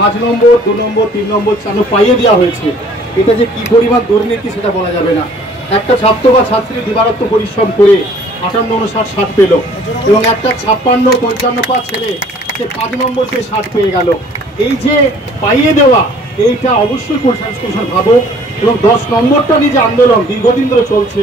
5 নম্বর 2 নম্বর 3 নম্বর 4 নম্বর পাইয়ে দেওয়া হয়েছে। এটা যে কি পরিমাণ দুর্নীতি সেটা বলা যাবে না। একটা ছাত্র বা ছাত্রী দিবারাত্র পরিশ্রম করে 58, 59, 60 পেল, এবং একটা 56, 55 পা ছেলে সে 5 নম্বর পেয়ে 60 পেয়ে গেল। এই যে পাইয়ে দেওয়া, এইটা অবশ্যই কোল সায়েন্স কমিশন ভাবুক। এবং 10 নম্বরটা নিয়ে যে আন্দোলন দীর্ঘদিন ধরে চলছে,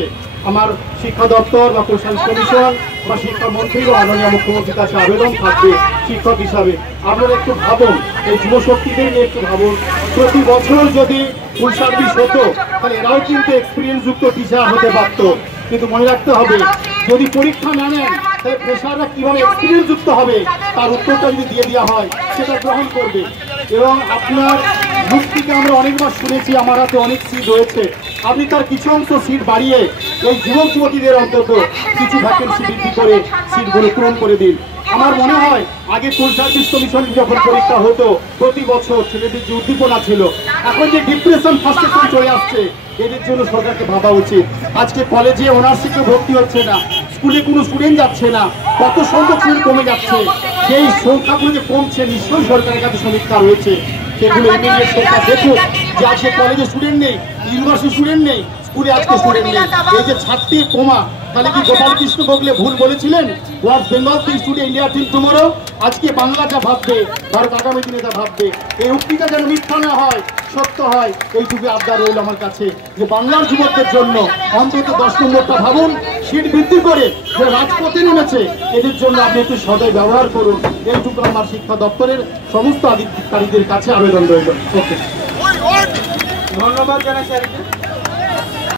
আমার শিক্ষা দপ্তর বা কোল সায়েন্স কমিশন বা শিক্ষামন্ত্রী বা মাননীয় মুখ্যমন্ত্রীর কাছে আবেদন থাকবে, শিক্ষক হিসাবে আপনারা একটু ভাবুন, এই যুবশক্তিদের নিয়ে একটু ভাবুন। প্রতি বছর যদি ফুল সার্ভিস হতো তাহলে এরাও কিন্তু এক্সপিরিয়েন্স যুক্ত টিচার হতে পারত। কিন্তু মনে রাখতে হবে, যদি পরীক্ষা না নেন তাহলে ফ্রেশাররা কিভাবে এক্সপিরিয়েন্স যুক্ত হবে তার উত্তরটা যদি দিয়ে দেওয়া হয় সেটা গ্রহণ করবে। এবং আপনার যুক্তিকে আমরা অনেকবার শুনেছি, আমার হাতে অনেক সিট রয়েছে, আপনি তার কিছু অংশ সিট বাড়িয়ে এই যুবক যুবতীদের অন্তত কিছু ভ্যাকেন্সি বৃদ্ধি করে সিটগুলো পূরণ করে দিন। আমার মনে হয় আগে কোল সার্ভিস কমিশন যখন পরীক্ষা হতো প্রতি বছর ছেলেদের যে উদ্দীপনা ছিল, এখন যে ডিপ্রেশন ফার্স্টেশন চলে আসছে, এদের জন্য সরকারকে ভাবা উচিত। আজকে কলেজে অনার্সিকে ভর্তি হচ্ছে না, স্কুলে কোনো স্টুডেন্ট যাচ্ছে না, কত সংখ্যক স্টুডেন্ট কমে যাচ্ছে। সেই সংখ্যাগুলো যে কমছে, নিশ্চয়ই সরকারের কাছে সমীক্ষা রয়েছে, সেগুলো ইমিডিয়েট সরকার দেখুক যে আজকে কলেজে স্টুডেন্ট নেই, ইউনিভার্সিটি স্টুডেন্ট নেই, স্কুলে আজকে স্টুডেন্ট নেই। এই যে 60 কমা, তাহলে কি গোপাল কৃষ্ণ গোখলে ভুল বলেছিলেন? What Bengal thinks today, India thinks tomorrow. আজকে বাংলা যা ভাববে, ভারত আগামী দিনে যা ভাববে, এই উক্তিটা যেন মিথ্যা না হয়, সত্য হয়, এইটুকু আবদার রইল আমার কাছে যে বাংলার যুবকদের জন্য অন্তত 10 নম্বরটা ভাবুন, সিট বৃদ্ধি করে যে রাজপথে নেমেছে এদের জন্য আপনি একটু সদয় ব্যবহার করুন। এইটুকু আমার শিক্ষা দপ্তরের সমস্ত আধিকারিকদের কাছে আবেদন রইল। ওকে, ধন্যবাদ জানাই স্যারকে।